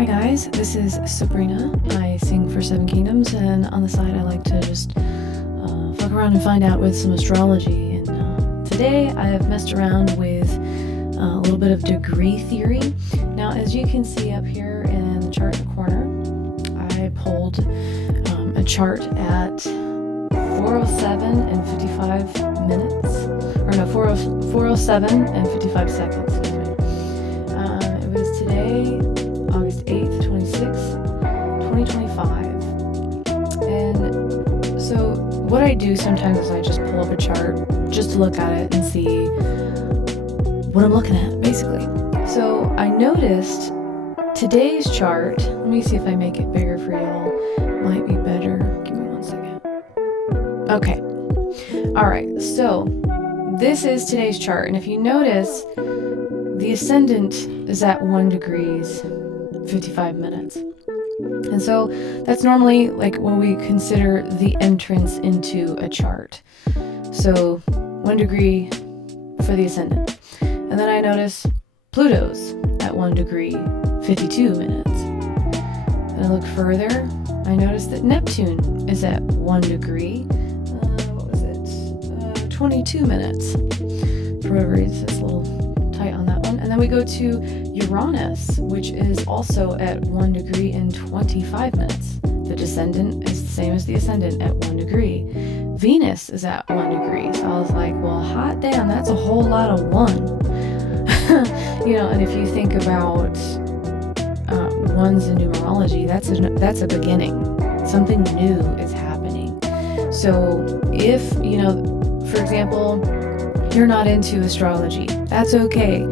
Hi guys, this is Sabrina. I sing for Seven Kingdoms, and on the side I like to just fuck around and find out with some astrology. And today I have messed around with a little bit of degree theory. Now, as you can see up here in the chart in the corner, I pulled a chart at 4:07 and 55 minutes, or no, 4:07 and 55 seconds. Excuse me. It was today, August 8th, 26th, 2025. And so what I do sometimes is I just pull up a chart just to look at it and see what I'm looking at, basically. So I noticed today's chart, let me see if I make it bigger for y'all. Might be better. Give me 1 second. Okay. All right. So this is today's chart. And if you notice, the ascendant is at 1 degrees, 55 minutes. And so that's normally like when we consider the entrance into a chart. So 1 degree for the ascendant. And then I notice Pluto's at 1 degree, 52 minutes. And I look further, I notice that Neptune is at 1 degree, 22 minutes. For whatever reason, it's a little tight on that one. And then we go to Uranus, which is also at 1 degree and 25 minutes. The descendant is the same as the ascendant at 1 degree. Venus is at 1 degree. So I was like, well, hot damn, that's a whole lot of one. And if you think about ones in numerology, that's a beginning. Something new is happening. So if, for example, you're not into astrology, that's okay.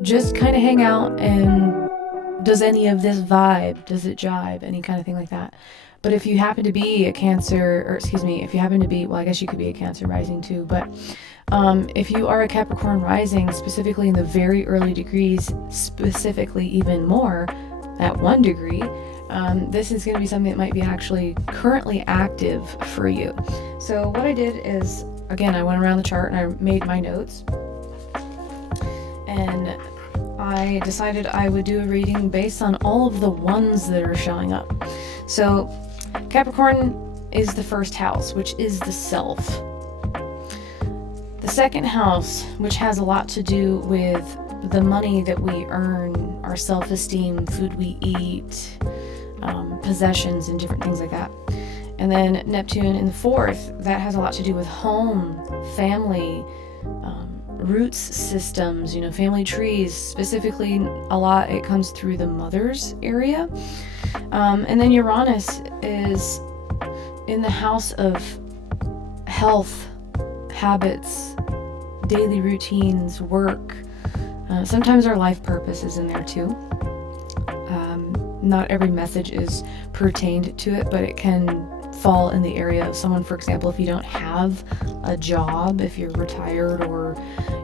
Just kind of hang out and does any of this vibe? Does it jive? Any kind of thing like that. But if you happen to be a Cancer, if you happen to be, well, I guess you could be a Cancer rising too, but if you are a Capricorn rising, specifically in the very early degrees, specifically even more at 1 degree, this is going to be something that might be actually currently active for you. So what I did is, again, I went around the chart and I made my notes. And I decided I would do a reading based on all of the ones that are showing up. So Capricorn is the first house, which is the self. The second house, which has a lot to do with the money that we earn, our self-esteem, food we eat, possessions, and different things like that. And then Neptune in the fourth, that has a lot to do with home, family, roots systems, family trees. Specifically, a lot, it comes through the mother's area. And then Uranus is in the house of health, habits, daily routines, work. Sometimes our life purpose is in there too. Not every message is pertained to it, but it can fall in the area of someone, for example, if you don't have a job, if you're retired or,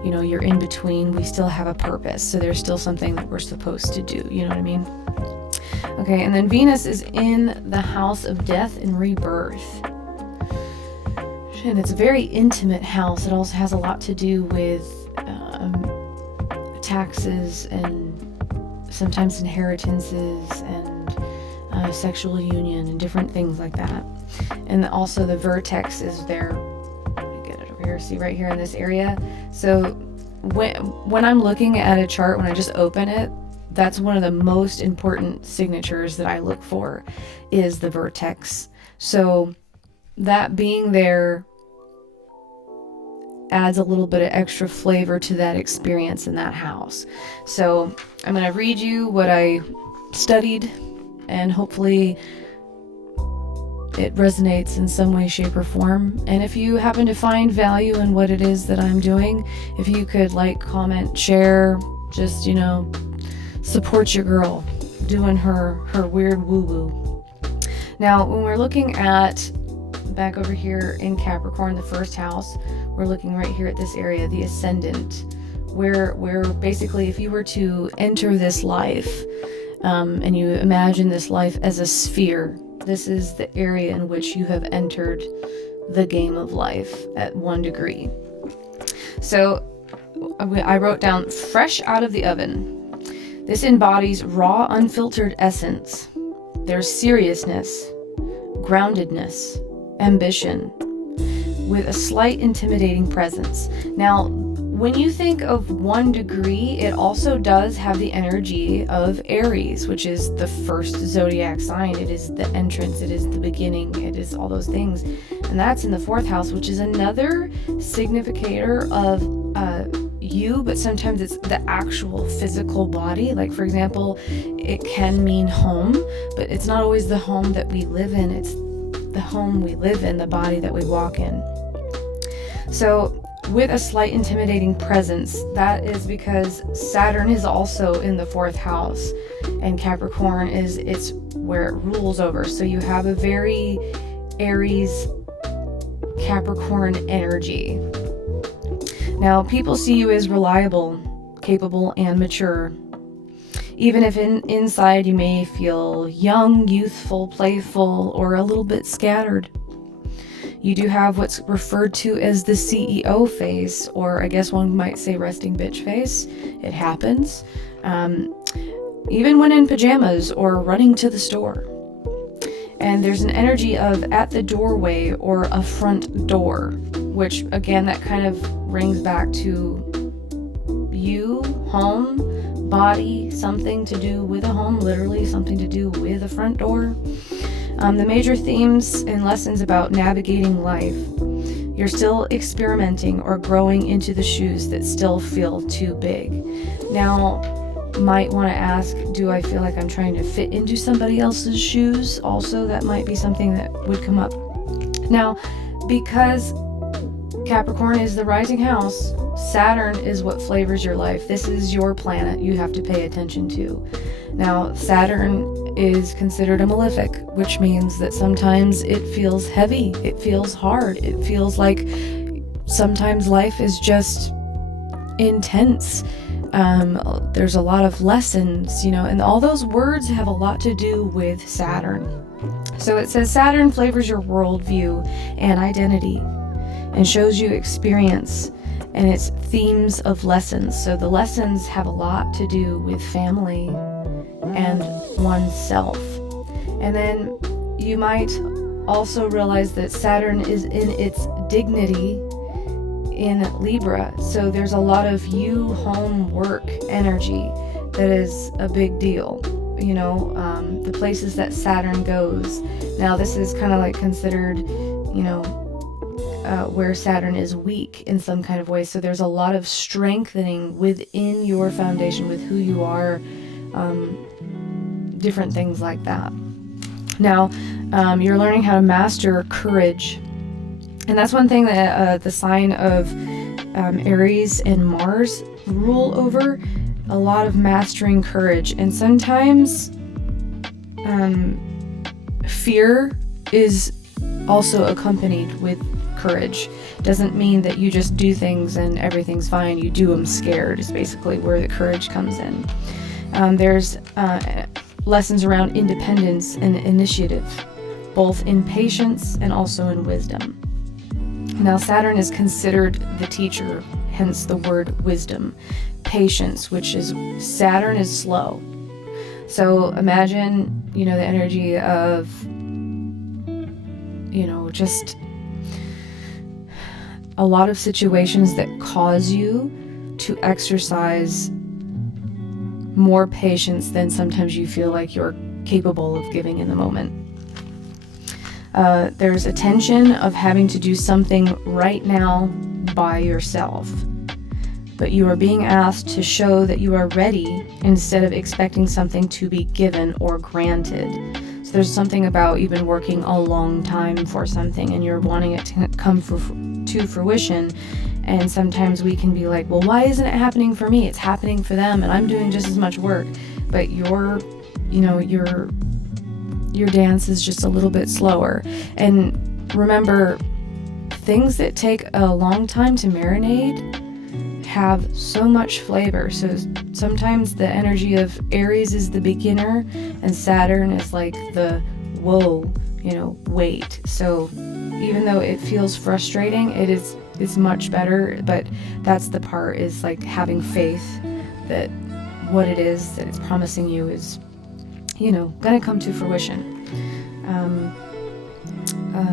you're in between, we still have a purpose. So there's still something that we're supposed to do. You know what I mean? Okay, and then Venus is in the house of death and rebirth. And it's a very intimate house. It also has a lot to do with taxes and sometimes inheritances and sexual union and different things like that. And also the vertex is there. Let me get it over here. See right here in this area. So when I'm looking at a chart, when I just open it, that's one of the most important signatures that I look for is the vertex. So that being there adds a little bit of extra flavor to that experience in that house. So I'm going to read you what I studied, and hopefully it resonates in some way, shape, or form. And if you happen to find value in what it is that I'm doing, if you could like, comment, share, just, support your girl doing her weird woo-woo. Now, when we're looking at back over here in Capricorn, the first house, we're looking right here at this area, the ascendant, where basically if you were to enter this life, and you imagine this life as a sphere, this is the area in which you have entered the game of life at 1 degree. So I wrote down fresh out of the oven. This embodies raw, unfiltered essence. There's seriousness, groundedness, ambition, with a slight intimidating presence. Now, when you think of 1 degree, it also does have the energy of Aries, which is the first zodiac sign. It is the entrance, it is the beginning, it is all those things. And that's in the 4th house, which is another significator of you, but sometimes it's the actual physical body. Like, for example, it can mean home, but it's not always the home that we live in. It's the home we live in, the body that we walk in. So with a slight intimidating presence, that is because Saturn is also in the 4th house, and Capricorn it's where it rules over. So you have a very Aries Capricorn energy. Now, people see you as reliable, capable, and mature. Even if inside you may feel young, youthful, playful, or a little bit scattered. You do have what's referred to as the CEO face, or I guess one might say resting bitch face. It happens. Even when in pajamas or running to the store. And there's an energy of at the doorway or a front door, which again, that kind of rings back to you, home, body, something to do with a home, literally something to do with a front door. The major themes and lessons about navigating life. You're still experimenting or growing into the shoes that still feel too big. Now, might want to ask, do I feel like I'm trying to fit into somebody else's shoes? Also, that might be something that would come up. Now, because Capricorn is the rising house, Saturn is what flavors your life. This is your planet you have to pay attention to. Now, Saturn is considered a malefic, which means that sometimes it feels heavy, it feels hard, it feels like sometimes life is just intense. There's a lot of lessons, and all those words have a lot to do with Saturn. So it says Saturn flavors your worldview and identity and shows you experience and its themes of lessons. So the lessons have a lot to do with family and oneself. And then you might also realize that Saturn is in its dignity in Libra. So there's a lot of you, home, work energy that is a big deal. The places that Saturn goes. Now this is kind of like considered, where Saturn is weak in some kind of way. So there's a lot of strengthening within your foundation with who you are, different things like that. Now, you're learning how to master courage. And that's one thing that the sign of Aries and Mars rule over, a lot of mastering courage. And sometimes fear is also accompanied with courage. Doesn't mean that you just do things and everything's fine. You do them scared is basically where the courage comes in. There's lessons around independence and initiative, both in patience and also in wisdom. Now, Saturn is considered the teacher, hence the word wisdom. Patience, which is Saturn is slow. So imagine, the energy of, just a lot of situations that cause you to exercise more patience than sometimes you feel like you're capable of giving in the moment. There's a tension of having to do something right now by yourself, but you are being asked to show that you are ready instead of expecting something to be given or granted. So there's something about you've been working a long time for something and you're wanting it to come to fruition. And sometimes we can be like, well, why isn't it happening for me? It's happening for them and I'm doing just as much work. But your dance is just a little bit slower. And remember, things that take a long time to marinate have so much flavor. So sometimes the energy of Aries is the beginner and Saturn is like the whoa, wait. So even though it feels frustrating, it's much better, but that's the part, is like having faith that what it is that it's promising you is, going to come to fruition.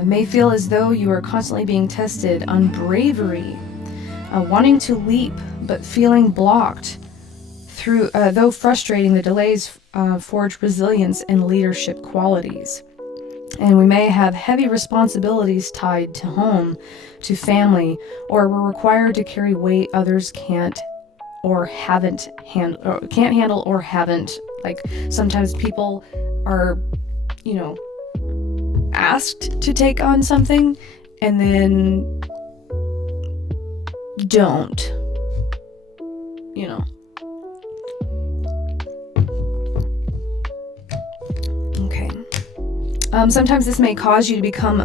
May feel as though you are constantly being tested on bravery, wanting to leap, but feeling blocked. Through, though frustrating, the delays forge resilience and leadership qualities. And we may have heavy responsibilities tied to home, to family, or we're required to carry weight others can't or can't handle or haven't. Like sometimes people are, asked to take on something and then don't, Okay. Sometimes this may cause you to become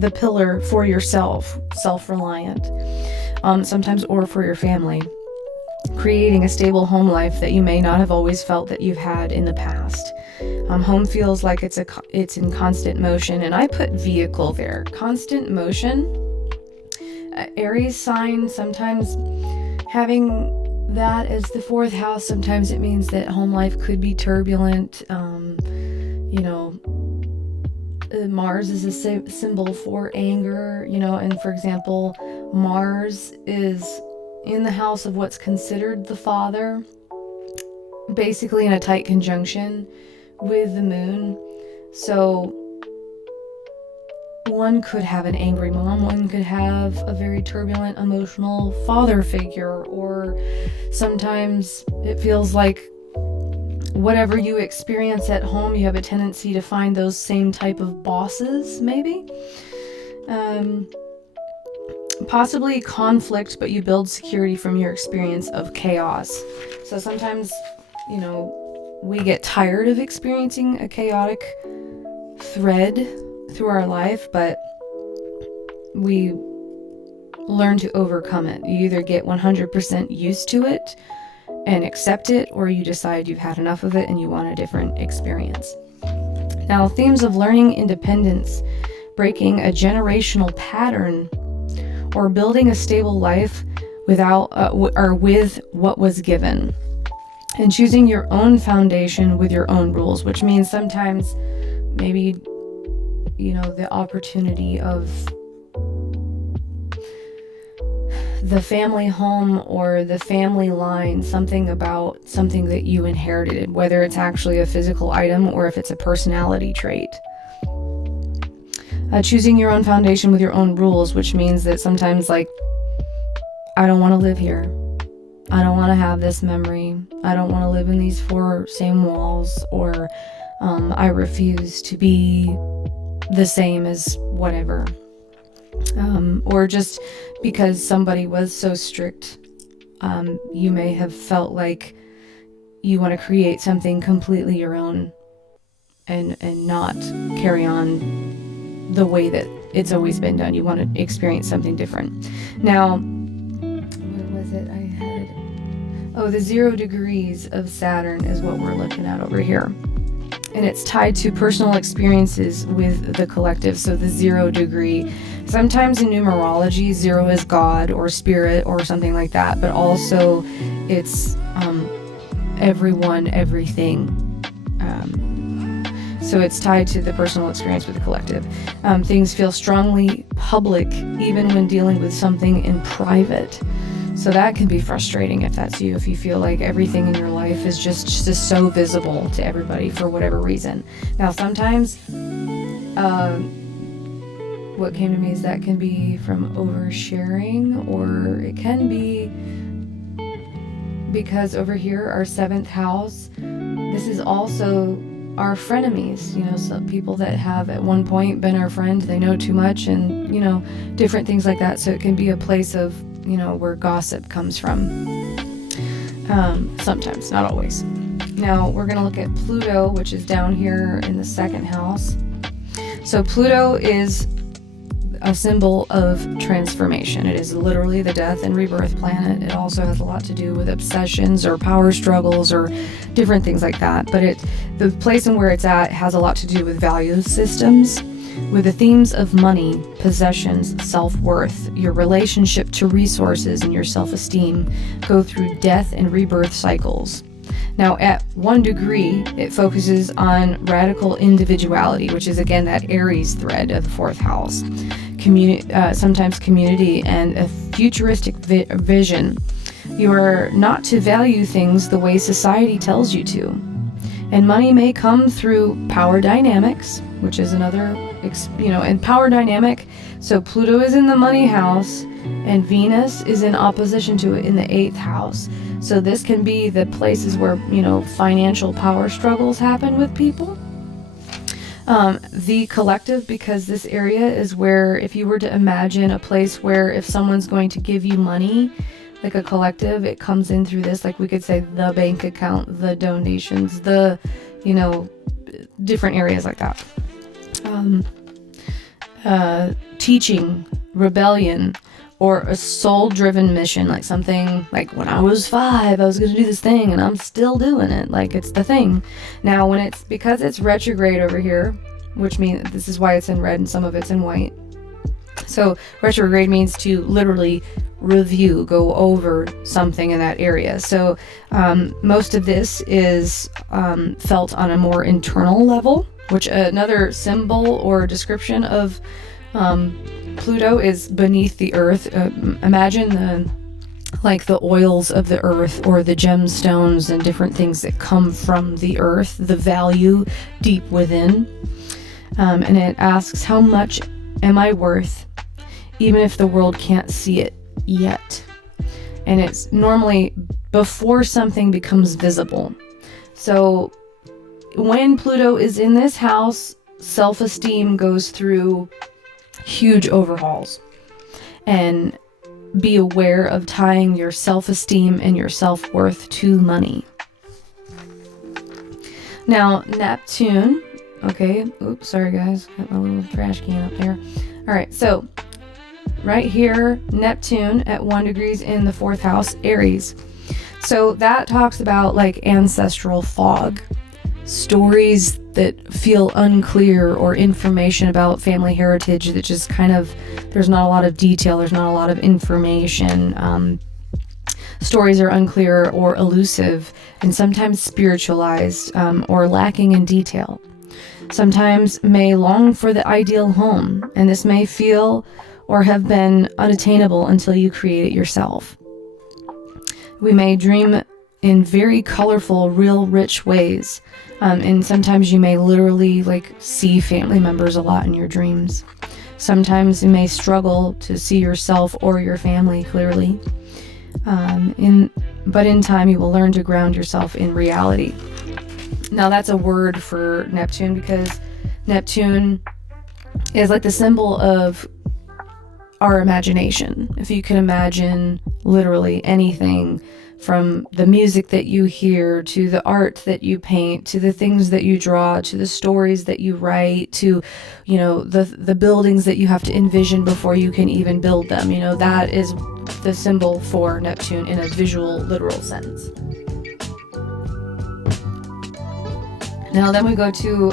the pillar for yourself, self-reliant, sometimes, or for your family, creating a stable home life that you may not have always felt that you've had in the past. Home feels like it's in constant motion, and I put vehicle there. Constant motion. Aries sign, sometimes having that as the 4th house, sometimes it means that home life could be turbulent. Mars is a symbol for anger, and for example, Mars is in the house of what's considered the father, basically in a tight conjunction with the moon. So one could have an angry mom, one could have a very turbulent, emotional father figure, or sometimes it feels like whatever you experience at home, you have a tendency to find those same type of bosses, maybe. Possibly conflict, but you build security from your experience of chaos. So sometimes, we get tired of experiencing a chaotic thread through our life, but we learn to overcome it. You either get 100% used to it and accept it, or you decide you've had enough of it and you want a different experience. Now, themes of learning independence, breaking a generational pattern, or building a stable life without or with what was given, and choosing your own foundation with your own rules, which means sometimes maybe the opportunity of the family home or the family line, something about something that you inherited, whether it's actually a physical item or if it's a personality trait. Choosing your own foundation with your own rules, which means that sometimes, like, I don't want to live here. I don't want to have this memory. I don't want to live in these 4 same walls, or I refuse to be the same as whatever. Or just because somebody was so strict, you may have felt like you want to create something completely your own and not carry on the way that it's always been done. You want to experience something different. Now, where was it? The 0 degrees of Saturn is what we're looking at over here. And it's tied to personal experiences with the collective. So the 0 degree, sometimes in numerology, 0 is God or spirit or something like that, but also it's everyone, everything. So it's tied to the personal experience with the collective. Things feel strongly public, even when dealing with something in private. So that can be frustrating if that's you, if you feel like everything in your life is just so visible to everybody for whatever reason. Now, sometimes what came to me is that can be from oversharing, or it can be because over here, our 7th house, this is also our frenemies, some people that have at one point been our friend, they know too much, and, different things like that. So it can be a place of, where gossip comes from. Sometimes, not always. Now, we're going to look at Pluto, which is down here in the 2nd house. So Pluto is a symbol of transformation. It is literally the death and rebirth planet. It also has a lot to do with obsessions or power struggles or different things like that. But the place and where it's at has a lot to do with value systems, with the themes of money, possessions, self-worth, your relationship to resources, and your self-esteem go through death and rebirth cycles. Now at 1 degree, it focuses on radical individuality, which is again that Aries thread of the 4th house. Sometimes community and a futuristic vision. You are not to value things the way society tells you to. And money may come through power dynamics, which is another, and power dynamic. So Pluto is in the money house and Venus is in opposition to it in the 8th house. So this can be the places where, financial power struggles happen with people. The collective, because this area is where, if you were to imagine a place where if someone's going to give you money, like a collective, it comes in through this, like we could say the bank account, the donations, the, different areas like that. Teaching, rebellion, or a soul-driven mission, like something like when I was 5, I was going to do this thing and I'm still doing it. Like it's the thing. Now, because it's retrograde over here, which means this is why it's in red and some of it's in white. So retrograde means to literally review, go over something in that area. So most of this is felt on a more internal level, which another symbol or description of Pluto is beneath the earth. Imagine the oils of the earth or the gemstones and different things that come from the earth, the value deep within. And it asks, how much am I worth, even if the world can't see it yet? And it's normally before something becomes visible. So when Pluto is in this house, self-esteem goes through huge overhauls. And be aware of tying your self-esteem and your self-worth to money. Now, Neptune, okay, oops, sorry guys, got my little trash can up there. All right, so right here, Neptune at 1 degrees in the 4th house, Aries. So that talks about like ancestral fog, stories that feel unclear, or information about family heritage that just kind of, there's not a lot of detail, there's not a lot of information. Stories are unclear or elusive, and sometimes spiritualized or lacking in detail. Sometimes may long for the ideal home, and this may feel or have been unattainable until you create it yourself. We may dream in very colorful, real, rich ways. And sometimes you may literally see family members a lot in your dreams. Sometimes you may struggle to see yourself or your family clearly. But in time you will learn to ground yourself in reality. Now that's a word for Neptune, because Neptune is like the symbol of our imagination. If you can imagine literally anything, from the music that you hear, to the art that you paint, to the things that you draw, to the stories that you write, to, the buildings that you have to envision before you can even build them. That is the symbol for Neptune in a visual, literal sense. Now then we go to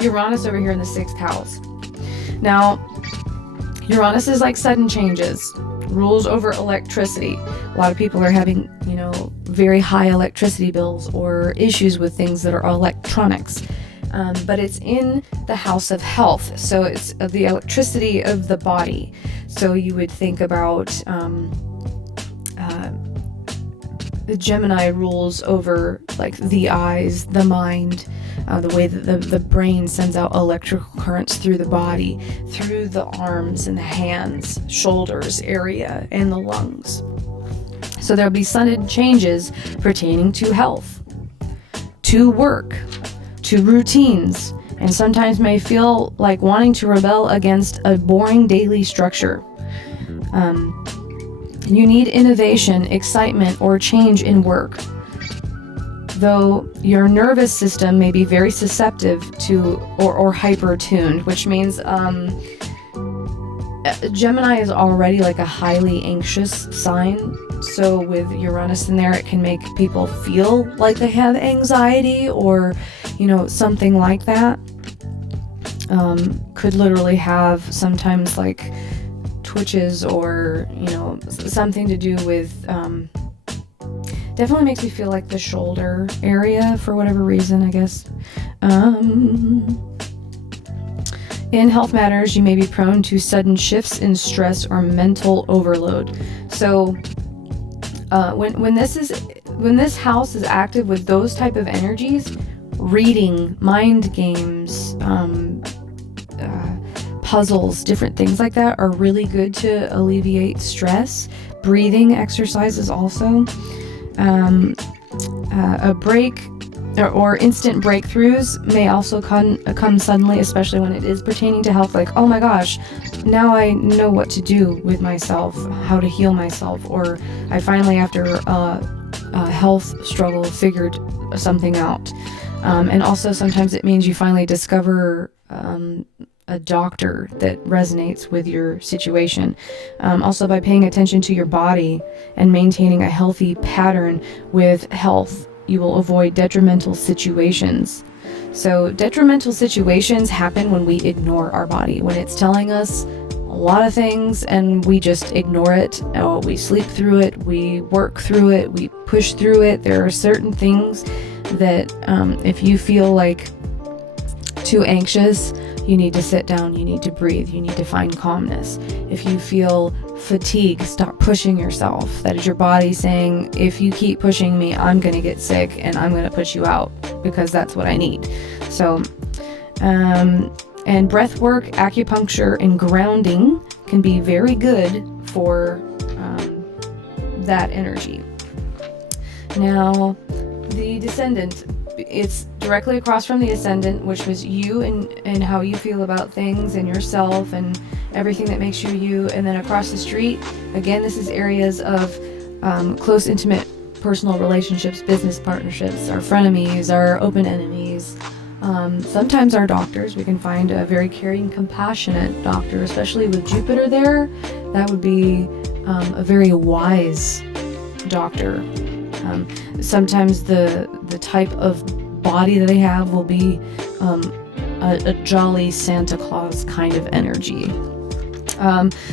Uranus over here in the 6th house. Now, Uranus is like sudden changes, rules over electricity. A lot of people are having, very high electricity bills or issues with things that are electronics. But it's in the house of health. So it's the electricity of the body. So you would think about the Gemini rules over the eyes, the mind, the way that the brain sends out electrical currents through the body, through the arms and the hands, shoulders area, and the lungs. So there'll be sudden changes pertaining to health, to work, to routines, and sometimes may feel like wanting to rebel against a boring daily structure. You need innovation, excitement, or change in work. Though your nervous system may be very susceptible to or hyper-tuned, which means Gemini is already a highly anxious sign. So with Uranus in there, it can make people feel like they have anxiety or, something like that. Could literally have sometimes twitches or, something to do with Definitely makes me feel like the shoulder area for whatever reason, I guess. In health matters, you may be prone to sudden shifts in stress or mental overload. So when this house is active with those type of energies, reading, mind games, puzzles, different things like that are really good to alleviate stress. Breathing exercises also. A break or instant breakthroughs may also come suddenly, especially when it is pertaining to health. Like, oh my gosh, now I know what to do with myself, how to heal myself, or I finally, after a health struggle, figured something out. And also sometimes it means you finally discover a doctor that resonates with your situation. Also, by paying attention to your body and maintaining a healthy pattern with health, you will avoid detrimental situations. So detrimental situations happen when we ignore our body, when it's telling us a lot of things and we just ignore it. Oh, we sleep through it, we work through it, we push through it. There are certain things that if you feel like too anxious, you need to sit down, you need to breathe, you need to find calmness. If you feel fatigue, stop pushing yourself. That is your body saying, if you keep pushing me, I'm going to get sick and I'm going to push you out because that's what I need. So, and breath work, acupuncture, and grounding can be very good for that energy. Now, the descendant, it's directly across from the ascendant, which was you and how you feel about things and yourself and everything that makes you you. And then across the street, again, this is areas of close, intimate, personal relationships, business partnerships, our frenemies, our open enemies. Sometimes our doctors, we can find a very caring, compassionate doctor, especially with Jupiter there. That would be a very wise doctor. Sometimes the type of body that they have will be a jolly Santa Claus kind of energy.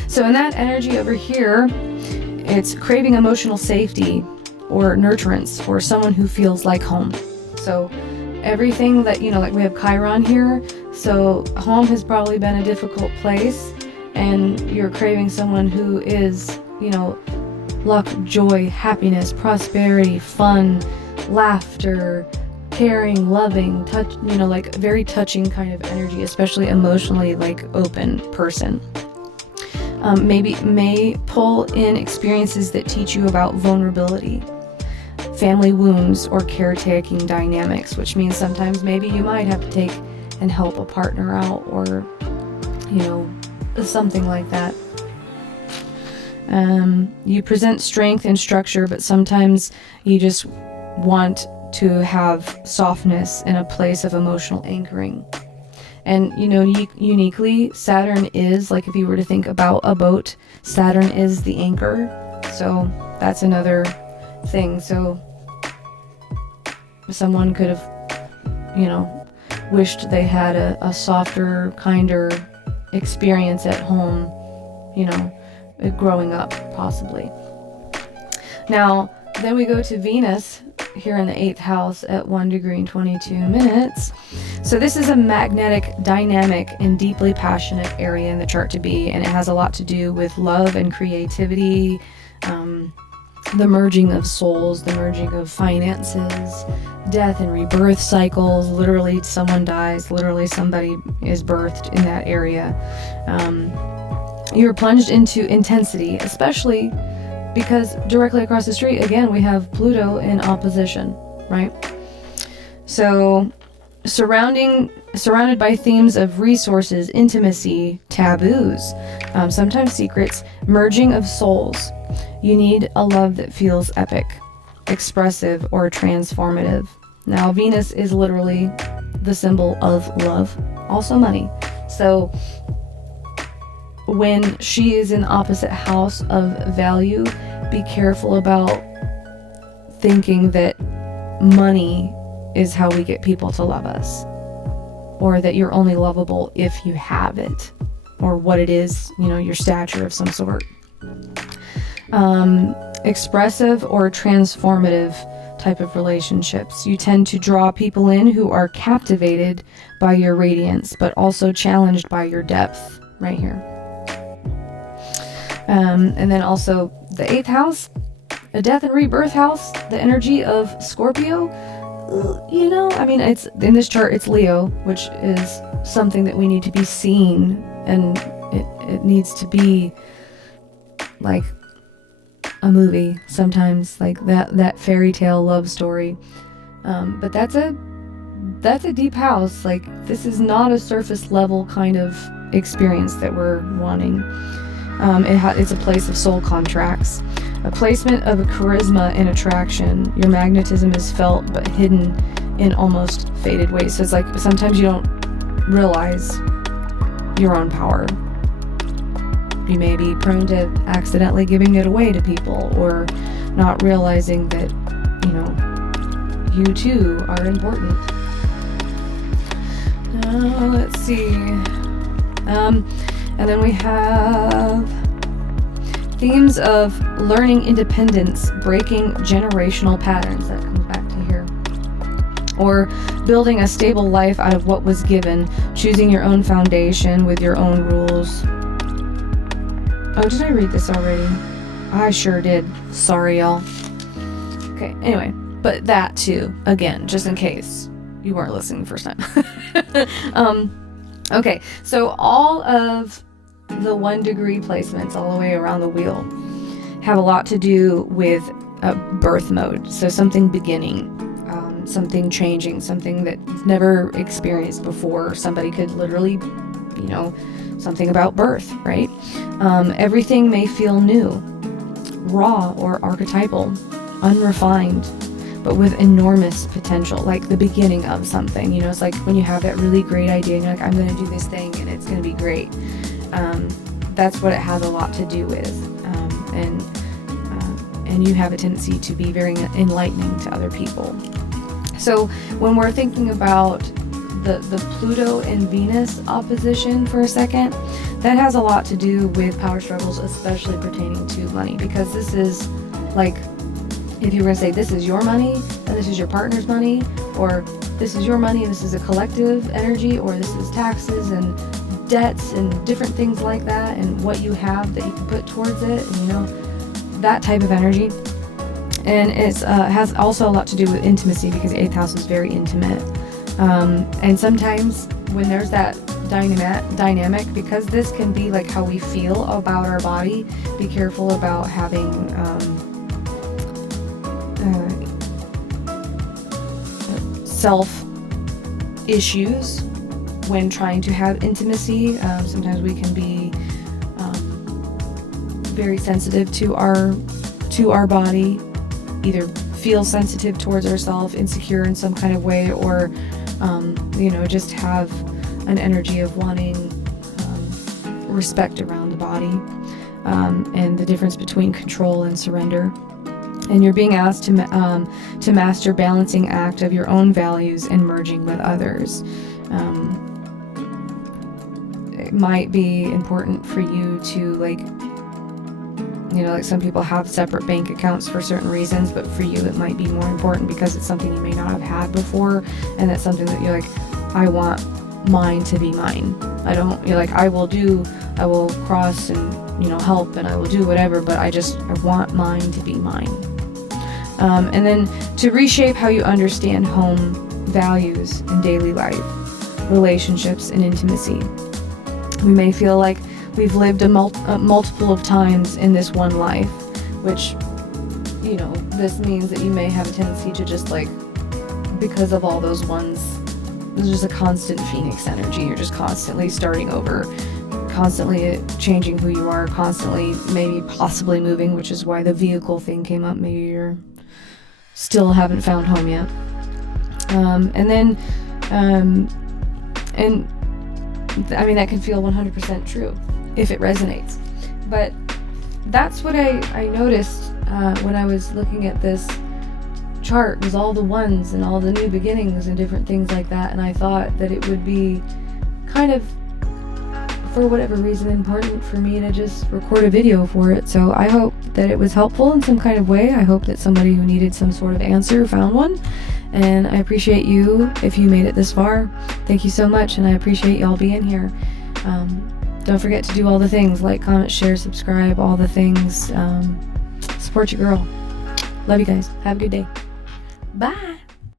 So in that energy over here, it's craving emotional safety or nurturance or someone who feels like home. So everything that, like we have Chiron here, so home has probably been a difficult place and you're craving someone who is, luck, joy, happiness, prosperity, fun, laughter, caring, loving, touch, like very touching kind of energy, especially emotionally like open person. Maybe may pull in experiences that teach you about vulnerability, family wounds, or caretaking dynamics, which means sometimes maybe you might have to take and help a partner out or, something like that. You present strength and structure, but sometimes you just want to have softness in a place of emotional anchoring. And, uniquely, Saturn is, like if you were to think about a boat, Saturn is the anchor. So that's another thing. So someone could have, wished they had a softer, kinder experience at home, growing up, possibly. Now, then we go to Venus here in the 8th house at 1 degree and 22 minutes. So this is a magnetic, dynamic, and deeply passionate area in the chart to be, and it has a lot to do with love and creativity, the merging of souls, the merging of finances, death and rebirth cycles. Literally, someone dies, literally somebody is birthed in that area. You're plunged into intensity, especially because directly across the street, again, we have Pluto in opposition, right? So surrounded by themes of resources, intimacy, taboos, sometimes secrets, merging of souls. You need a love that feels epic, expressive, or transformative. Now, Venus is literally the symbol of love, also money. So when she is in opposite house of value, be careful about thinking that money is how we get people to love us, or that you're only lovable if you have it, or what it is, your stature of some sort. expressive or transformative type of relationships. You tend to draw people in who are captivated by your radiance, but also challenged by your depth, right here. And then also the 8th house, a death and rebirth house, the energy of Scorpio. You know, I mean, it's in this chart, it's Leo, which is something that we need to be seen, and it needs to be like a movie sometimes, like that fairy tale love story. But that's a deep house. Like, this is not a surface level kind of experience that we're wanting. It's a place of soul contracts, a placement of a charisma and attraction. Your magnetism is felt but hidden in almost faded ways. So it's like sometimes you don't realize your own power. You may be prone to accidentally giving it away to people, or not realizing that, you know, you too are important. Let's see. And then we have themes of learning independence, breaking generational patterns. That comes back to here. Or building a stable life out of what was given, choosing your own foundation with your own rules. Oh, did I read this already? I sure did. Sorry, y'all. Okay, anyway, but that too, again, just in case you weren't listening the first time. Okay, so all of the 1 degree placements all the way around the wheel have a lot to do with birth mode. So something beginning, something changing, something that's never experienced before. Somebody could literally, you know, something about birth, right? Everything may feel new, raw or archetypal, unrefined, but with enormous potential, like the beginning of something. You know, it's like when you have that really great idea and you're like, I'm going to do this thing and it's going to be great. That's what it has a lot to do with. And you have a tendency to be very enlightening to other people. So when we're thinking about the Pluto and Venus opposition for a second, that has a lot to do with power struggles, especially pertaining to money, because this is like, if you were going to say this is your money and this is your partner's money, or this is your money and this is a collective energy, or this is taxes and debts and different things like that, and what you have that you can put towards it, and, you know, that type of energy. And it has also a lot to do with intimacy, because the 8th house is very intimate. And sometimes when there's that dynamic, because this can be like how we feel about our body, be careful about having self issues when trying to have intimacy. Sometimes we can be very sensitive to our body, either feel sensitive towards ourselves, insecure in some kind of way, or you know, just have an energy of wanting respect around the body, and the difference between control and surrender. And you're being asked to master balancing act of your own values and merging with others. It might be important for you to, like, you know, like some people have separate bank accounts for certain reasons, but for you it might be more important because it's something you may not have had before, and that's something that you're like, I want mine to be mine. You're like, I will cross and, you know, help, and I will do whatever, but I want mine to be mine. And then to reshape how you understand home, values, and daily life, relationships, and intimacy. We may feel like we've lived a multiple of times in this one life, which, you know, this means that you may have a tendency to just, like, because of all those ones, there's just a constant Phoenix energy. You're just constantly starting over, constantly changing who you are, constantly maybe possibly moving, which is why the vehicle thing came up. Maybe you're still haven't found home yet. And I mean, that can feel 100% true if it resonates. But that's what I noticed when I was looking at this chart, was all the ones and all the new beginnings and different things like that. And I thought that it would be kind of, for whatever reason, important for me to just record a video for it. So I hope that it was helpful in some kind of way. I hope that somebody who needed some sort of answer found one. And I appreciate you if you made it this far. Thank you so much, and I appreciate y'all being here. Don't forget to do all the things, like, comment, share, subscribe, all the things. Support your girl. Love you guys. Have a good day. Bye.